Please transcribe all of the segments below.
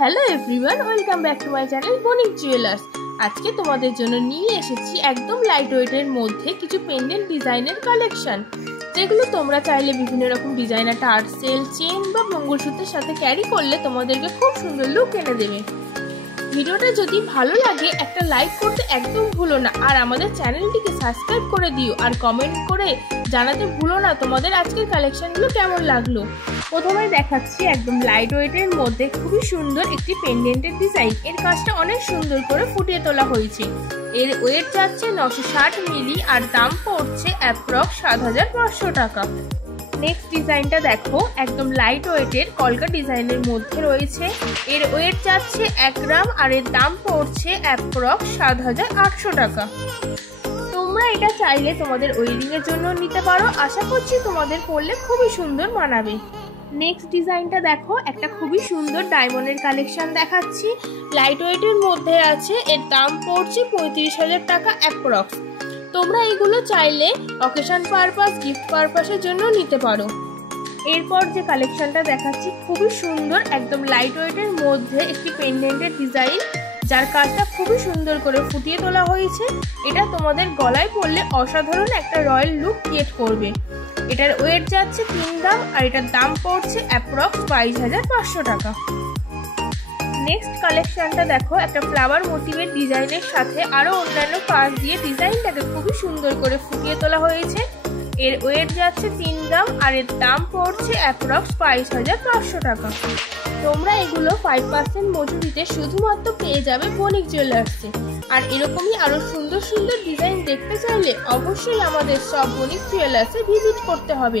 Hello everyone, welcome back to my channel Banik jewellers. আজকে তোমাদের জন্য নিয়ে এসেছি একদম লাইট ওয়েটের মধ্যে কিছু পেন্ডেন্ট ডিজাইনের কালেকশন, যেগুলো তোমরা চাইলে বিভিন্ন রকম ডিজাইনার টার্সেল, চেন বা মঙ্গলসূত্রের সাথে ক্যারি করলে তোমাদেরকে খুব সুন্দর লুক এনে দেবে। ভিডিওটা যদি ভালো লাগে একটা লাইক করতে একদম ভুলো না, আর আমাদের চ্যানেলটিকে সাবস্ক্রাইব করে দিও, আর কমেন্ট করে জানাতে ভুলো না তোমাদের আজকের কালেকশনগুলো কেমন লাগলো। প্রথমে দেখাচ্ছি একদম লাইট ওয়েটের মধ্যে খুবই সুন্দর একটি পেন্ডেন্টের ডিজাইন। এর কাজটা অনেক সুন্দর করে ফুটিয়ে তোলা হয়েছে। এর ওয়েট যাচ্ছে 960 মিলি আর দাম পড়ছে অ্যাপ্রক্স 7500 টাকা। নেক্সট ডিজাইনটা দেখো, একদম লাইট ওয়েটের কলকা ডিজাইনের মধ্যে রয়েছে। এর ওয়েট যাচ্ছে 1 গ্রাম আর এর দাম পড়ছে অ্যাপ্রক্স 7800 টাকা। তোমরা এটা চাইলে তোমাদের ওয়েডিং এর জন্য নিতে পারো। আশা করছি তোমাদের পরলে খুবই সুন্দর মানাবে। নেক্সট ডিজাইনটা দেখো, একটা খুবই সুন্দর ডায়মন্ডের কালেকশন দেখাচ্ছি। লাইট ওয়েটের মধ্যে আছে, এর দাম পড়ছে 35,000 টাকা অ্যাপ্রক্স। তোমরা এগুলো চাইলে অকেশন পারপাস, গিফট পারপাসের জন্য নিতে পারো। এরপর যে কালেকশনটা দেখাচ্ছি খুবই সুন্দর, একদম লাইট ওয়েটের মধ্যে একটি পেন্ডেন্টের ডিজাইন, যার কাজটা খুবই সুন্দর করে ফুটিয়ে তোলা হয়েছে। এটা তোমাদের গলায় পরলে অসাধারণ একটা রয়্যাল লুক ক্রিয়েট করবে। এটার ওয়েট যাচ্ছে 3 গ্রাম আর এটার দাম পড়ছে অ্যাপ্রক্স 22,500 টাকা। নেক্সট কালেকশনটা দেখো, একটা ফ্লাওয়ার মোটিভের ডিজাইনের সাথে আরো অন্যান্য কাজ দিয়ে ডিজাইনটাকে খুবই সুন্দর করে ফুটিয়ে তোলা হয়েছে। এর ওয়েট যাচ্ছে 3 গ্রাম আর এর দাম পড়ছে অ্যাপ্রক্স 22,500 টাকা। তোমরা এগুলো 5% মজুরিতে শুধুমাত্র পেয়ে যাবে বণিক জুয়েলার্সে। আর এরকমই আরো সুন্দর সুন্দর ডিজাইন দেখতে চাইলে অবশ্যই আমাদের সব বণিক জুয়েলার্সে ভিজিট করতে হবে,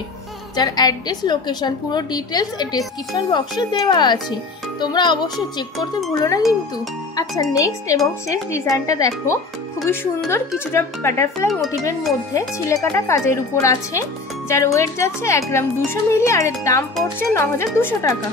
যার অ্যাড্রেস, লোকেশন, পুরো ডিটেলস এর ডেসক্রিপশন বক্সে দেওয়া আছে। তোমরা অবশ্যই চেক করতে ভুলো না কিন্তু। আচ্ছা, নেক্সট এবং শেষ ডিজাইনটা দেখো, খুবই সুন্দর, কিছুটা বাটারফ্লাই মোটিভের মধ্যে ছিলেকাটা কাজের উপর আছে, যার ওয়েট যাচ্ছে 1 গ্রাম 200 মিলি আর এর দাম পড়ছে 9,200 টাকা।